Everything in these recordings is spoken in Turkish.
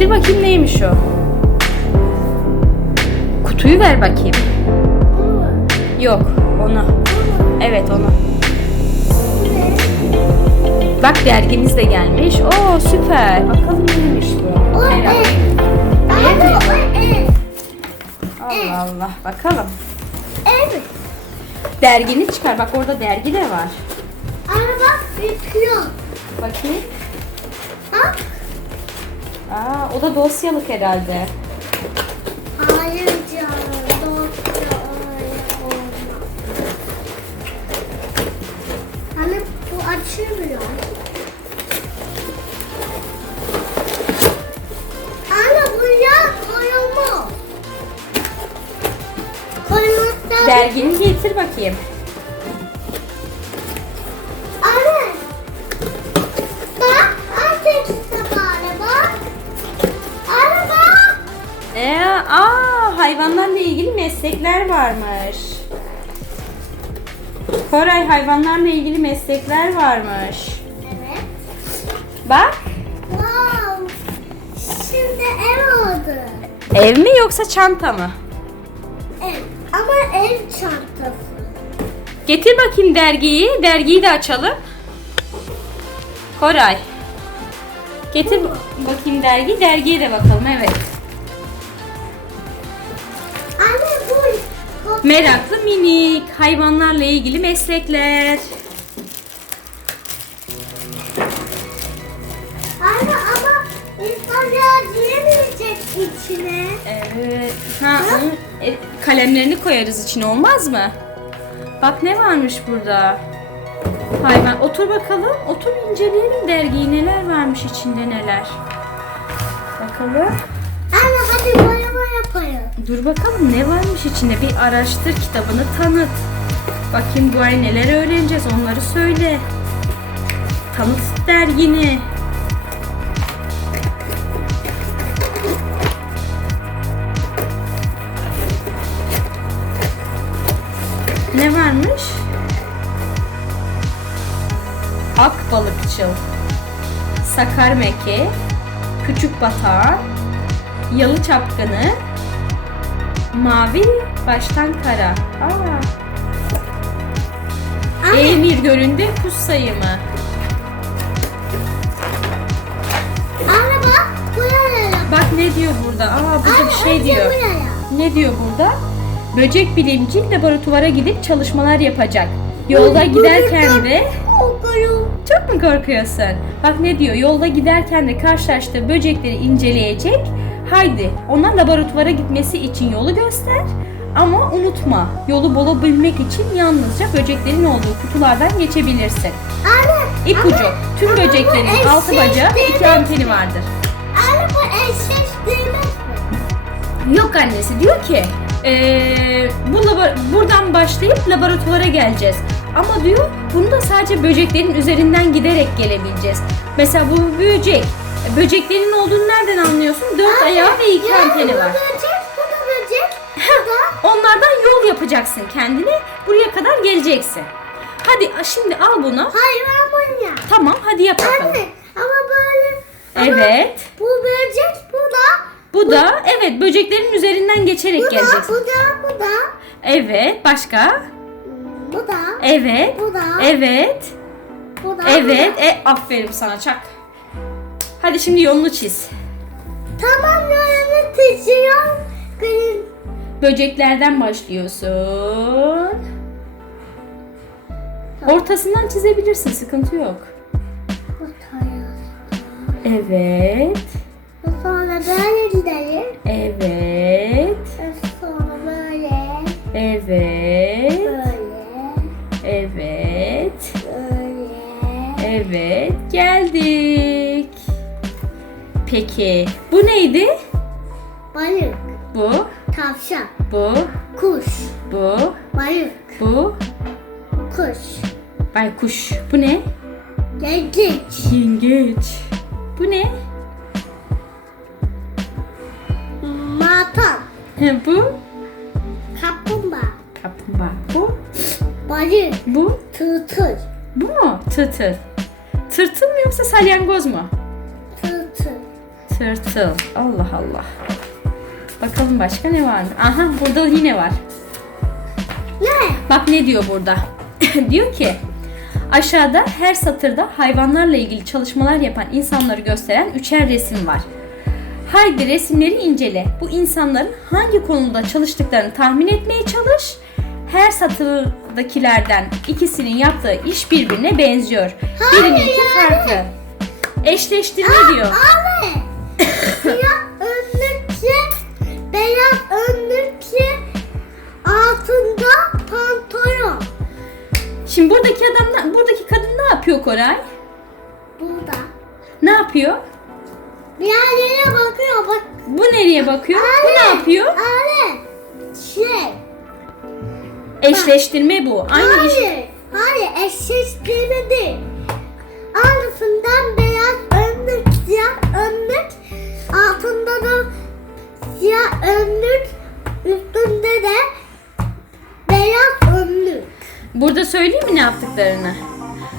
Getir bakayım neymiş o. Kutuyu ver bakayım. Yok onu. Evet onu. Bak dergimiz de gelmiş. Oo süper. Bakalım neymiş bu. O Merak. ev. Anne o ev. Allah Allah. Bakalım. Ev. Dergini çıkar. Bak orada dergi de var. Bak bitiyor. Bakayım. Bak. Aa, o da dosyalık herhalde. Hayır canım. Dosya öyle olmaz. Anne bu açılmıyor. Anne bu ya koyulmaz. Koyulmazsa... Dergini getir bakayım. Meslekler varmış. Koray hayvanlarla ilgili meslekler varmış. Evet. Bak. Wow. Şimdi ev oldu. Ev mi yoksa çanta mı? Ev. Ama ev çantası. Getir bakayım dergiyi. Dergiyi de açalım. Koray. Getir bakayım dergi. Dergiye de bakalım. Evet. Meraklı minik. Hayvanlarla ilgili meslekler. Anne ama insan ya giremeyecek içine. Evet. Ha, onun e, kalemlerini koyarız içine olmaz mı? Bak ne varmış burada. Hayvan. Otur bakalım. Otur inceleyelim dergiyi. Neler varmış içinde neler. Bakalım. Anne hadi boyama yapalım. Dur bakalım ne varmış içinde. Bir araştır kitabını tanıt. Bakayım bu ay neler öğreneceğiz onları söyle. Tanıt dergini. Ne varmış? Ak balıkçıl. Sakar. Küçük Batağı. Yalı Çapkını. Mavi baştan kara. Aa. Anne. Emir göründe kuş sayımı. Anne bak buraya. Bak ne diyor burada? Aa burada bir şey diyor. buraya. Ne diyor burada? Böcek bilimci laboratuvara gidip çalışmalar yapacak. Yolda giderken de çok mu korkuyorsun? Bak ne diyor? Yolda giderken de karşılaştığı böcekleri inceleyecek. Haydi ona laboratuvara gitmesi için yolu göster. Ama unutma yolu bulabilmek için yalnızca böceklerin olduğu kutulardan geçebilirsin. Anne. İpucu. ama- Tüm bu böceklerin altı bacağı değil iki anteni vardır. Anne bu eşek değmez mi? Yok annesi diyor ki eee, bu laba- buradan başlayıp laboratuvara geleceğiz. Ama diyor bunu da sadece böceklerin üzerinden giderek gelebileceğiz. Mesela bu böcek. Böceklerin olduğunu nereden anlıyorsun? Dört ayağı ve iki Ya, anteni bu var. böcek, bu da böcek, bu da. Onlardan yol yapacaksın kendine. Buraya kadar geleceksin. Hadi şimdi al bunu. Hayvan ya. Tamam hadi yap bakalım. Anne ama böyle. ama Evet. Bu böcek, bu da. Bu da evet böceklerin üzerinden geçerek Bu da, geleceksin. bu da, bu da. Evet. Başka? Bu da. Evet. Bu da. Evet. Bu da. Evet. bu da. E, aferin sana çak. Hadi şimdi yolunu çiz. Tamam yolunu çiziyorum. Böceklerden başlıyorsun. Ortasından çizebilirsin. Sıkıntı yok. Evet. Sonra böyle gidelim. Evet. Sonra böyle. Evet. Böyle. Evet. Böyle. Evet. Geldik. Peki. Bu neydi? Balık. Bu. Tavşan. Bu. Kuş. Bu. Balık. Bu. Kuş. Baykuş. Bu ne? Yengeç. Yengeç. Bu ne? Matan. Bu. Kaplumbağa. Kaplumbağa. Bu. Balık. Bu. Tırtıl. Bu mu? Tırtıl. Tırtıl mı yoksa salyangoz mu? Turtle. Allah Allah. Bakalım başka ne var mı? Aha burada yine var. Ne? Bak ne diyor burada. diyor ki aşağıda her satırda hayvanlarla ilgili çalışmalar yapan insanları gösteren üçer resim var. Haydi resimleri incele. Bu insanların hangi konuda çalıştıklarını tahmin etmeye çalış. Her satırdakilerden ikisinin yaptığı iş birbirine benziyor. Birininki farklı. Eşleştirme diyor. Abi. Siyah önlükle beyaz önlükle altında pantolon. Şimdi buradaki adam, buradaki kadın ne yapıyor Koray? Burada. Ne yapıyor? Bir yerlere bakıyor bak. Bu nereye bakıyor? Bu ne yapıyor? Abi. Şey. Eşleştirme bu. Aynı iş. Hayır. Hayır eşleştirme değil. Altından beyaz önlük, siyah önlük. Altında da siyah önlük. Üstünde de beyaz önlük. Burada söyleyeyim mi ne yaptıklarını?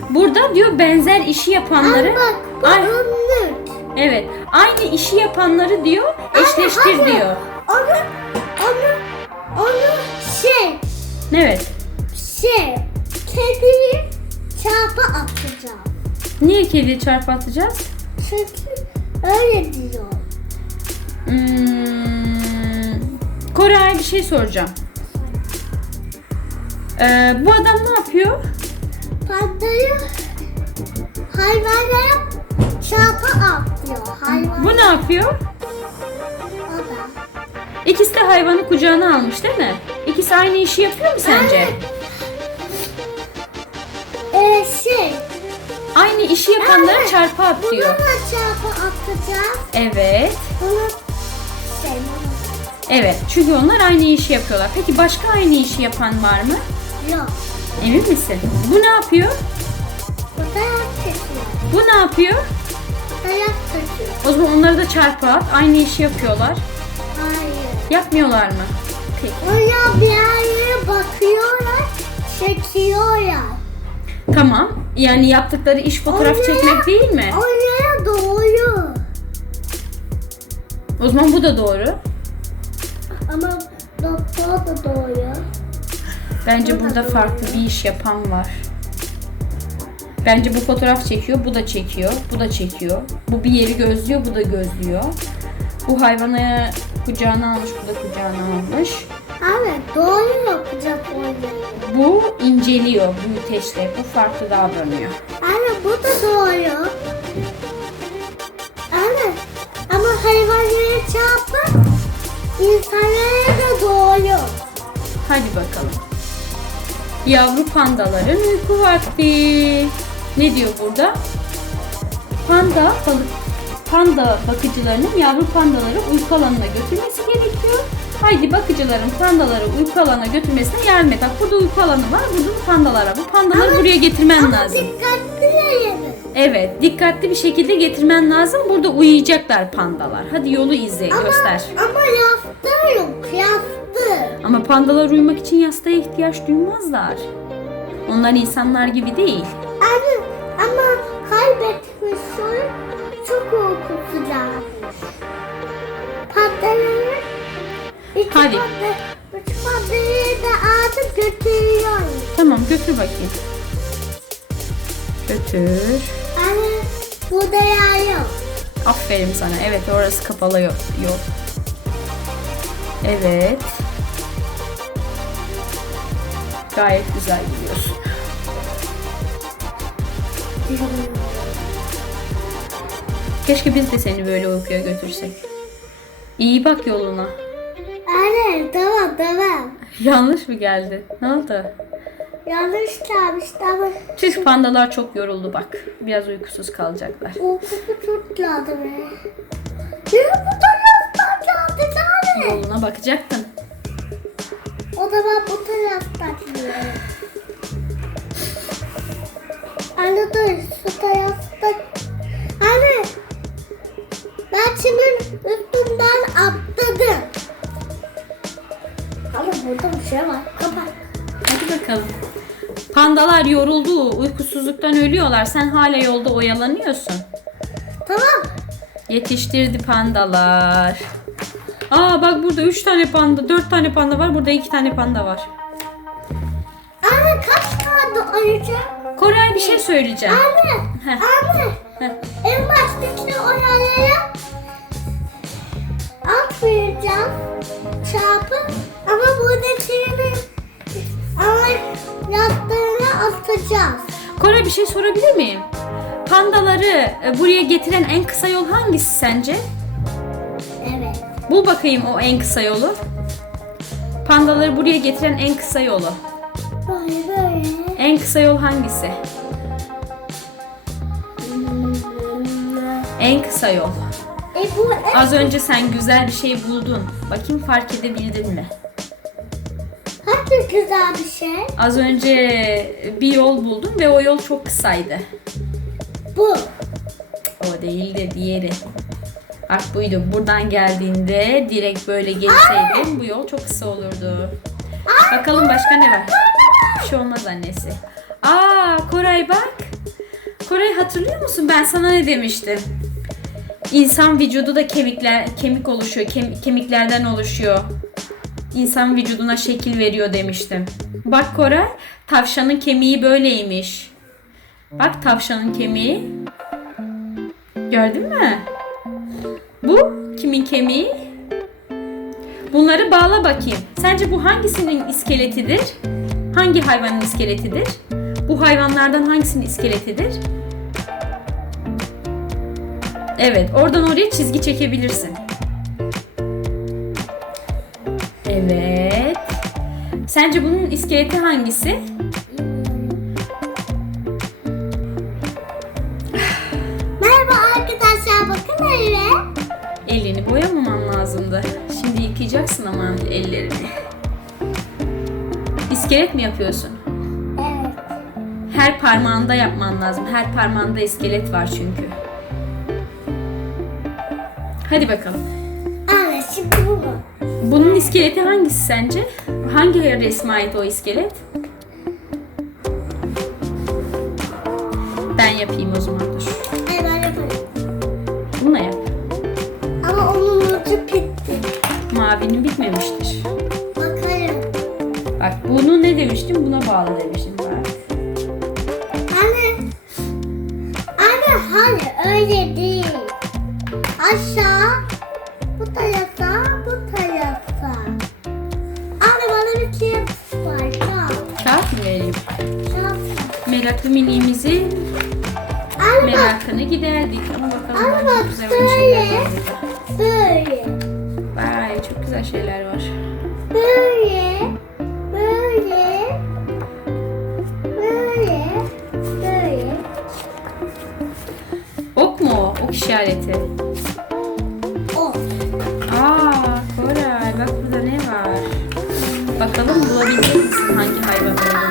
Burada diyor benzer işi yapanları Ama bu Ay- önlük. evet aynı işi yapanları diyor eşleştir Hayır, diyor. Onu, onu, onu şey, Evet. şey, kediyi çarpı atacağım. Niye kediyi çarpı atacağız? Çünkü öyle diyor. Hmm, Koray bir şey soracağım. Ee, bu adam ne yapıyor? Pandayı hayvanlara çarpı atlıyor. Hayvan Bu ne yapıyor? İkisi de hayvanı kucağına almış değil mi? İkisi aynı işi yapıyor mu sence? Ee, şey, Aynı işi yapanlara Evet. çarpı bunu atlıyor. da çarpı atacağız. Evet. Bunu Evet. Çünkü onlar aynı işi yapıyorlar. Peki başka aynı işi yapan var mı? yok. Emin misin? Bu ne yapıyor? Bu da. Bu ne yapıyor? Bu da yak çekiyor. O zaman onları da çarpı at. Aynı işi yapıyorlar. Hayır. Yapmıyorlar mı? Peki. Oraya bir yerlere bakıyorlar, çekiyorlar. Tamam. Yani yaptıkları iş fotoğraf Oraya- çekmek değil mi? Oraya doğru. O zaman bu da doğru. Ama doktor da doğru. Bence Bu da burada doğru. farklı bir iş yapan var. Bence bu fotoğraf çekiyor, bu da çekiyor, bu da çekiyor. Bu bir yeri gözlüyor, bu da gözlüyor. Bu hayvanı kucağına almış, bu da kucağına almış. Evet doğru yapacak orayı. Bu inceliyor büyüteçle. Bu farklı davranıyor. Evet bu da doğru. Evet ama hayvanlara çarpıp insanlara da doğru. Hadi bakalım. Yavru pandaların uyku vakti. Ne diyor burada? Panda balık panda bakıcılarının yavru pandaları uyku alanına götürmesi gerekiyor. Haydi bakıcıların pandaları uyku alanına götürmesine yardım et. Bak burada uyku alanı var, burada da pandalara. Bu pandaları Ama- buraya getirmen Ama lazım. dikkatli. Evet, dikkatli bir şekilde getirmen lazım. Burada uyuyacaklar pandalar. Hadi yolu izle, Ama, göster. ama yastığı yok yastığı. Ama pandalar uyumak için yastığa ihtiyaç duymazlar. Onlar insanlar gibi değil. Anne ama kaybetmiş sonra çok. Patlaları iki Hadi. patla, üç patlayı da aldı götürüyor. Tamam götür bakayım. Götür. Burada yer yok. Aferin sana. Evet orası kapalı yol. yol. Evet. Gayet güzel gidiyorsun. Keşke biz de seni böyle uykuya götürsek. İyi bak yoluna. Anne tamam tamam. Yanlış mı geldi? Ne oldu? Yanlış gelmiş ama Tüh pandalar çok yoruldu bak. Biraz uykusuz kalacaklar. uykusu çok geldi be. Ne bu taraftan geldi anne? Yoluna bakacaktın. O zaman bu taraftan gidiyor. Anne yoruldu, uykusuzluktan ölüyorlar. Sen hala yolda oyalanıyorsun. Tamam. Yetiştirdi pandalar. Aa bak burada 3 tane panda, 4 tane panda var. Burada 2 tane panda var. Anne kaç tane ayıracak? Koray bir şey söyleyeceğim. Anne. Heh. Anne. Heh. En baştaki oyalara atmayacağım. Çarpı ama buradakini ama yaptığını atacağız. Koray bir şey sorabilir miyim? Pandaları e, buraya getiren en kısa yol hangisi sence? Evet. Bul bakayım o en kısa yolu. Pandaları buraya getiren en kısa yolu. Böyle böyle. En kısa yol hangisi? En kısa yol. E bu en... Az önce sen güzel bir şey buldun. Bakayım fark edebildin mi? Hangi güzel bir şey? Az önce bir yol buldun ve o yol çok kısaydı. Bu. O değil de diğeri. Bak buydu. Buradan geldiğinde direkt böyle gelseydin bu yol çok kısa olurdu. Bakalım başka ne var? Bir şey olmaz annesi. Aa Koray bak. Koray hatırlıyor musun? Ben sana ne demiştim? İnsan vücudu da kemikler kemik oluşuyor. kem- kemiklerden oluşuyor. İnsan vücuduna şekil veriyor demiştim. Bak Koray, tavşanın kemiği böyleymiş. Bak tavşanın kemiği. Gördün mü? Bu kimin kemiği? Bunları bağla bakayım. Sence bu hangisinin iskeletidir? Hangi hayvanın iskeletidir? Bu hayvanlardan hangisinin iskeletidir? Evet, oradan oraya çizgi çekebilirsin. Evet. Sence bunun iskeleti hangisi? Merhaba arkadaşlar bakın öyle. Elini boyamaman lazımdı. Şimdi yıkayacaksın ama ellerini. İskelet mi yapıyorsun? Evet. Her parmağında yapman lazım. Her parmağında iskelet var çünkü. Hadi bakalım. Anne şimdi bu mu? Bunun iskeleti hangisi sence? Hangi resme ait o iskelet? Ben yapayım o zaman dur. Evet ben yaparım. Bununla yap. Ama onun ucu bitti. Mavinin bitmemiştir. Bakarım. Bak bunu ne demiştim? Buna bağlı demiştim. Bak. Anne. Anne hayır öyle değil. Kağıt. Meraklı miniğimizi Anne bak. merakını giderdik. Ama bakalım daha bak, çok güzel böyle. Böyle. Vay çok güzel şeyler var. Böyle. Böyle. Böyle. Böyle. Ok mu o? Ok işareti. O. Aa Koray bak burada ne var? Bakalım bulabilecek misin hangi hayvan olduğunu?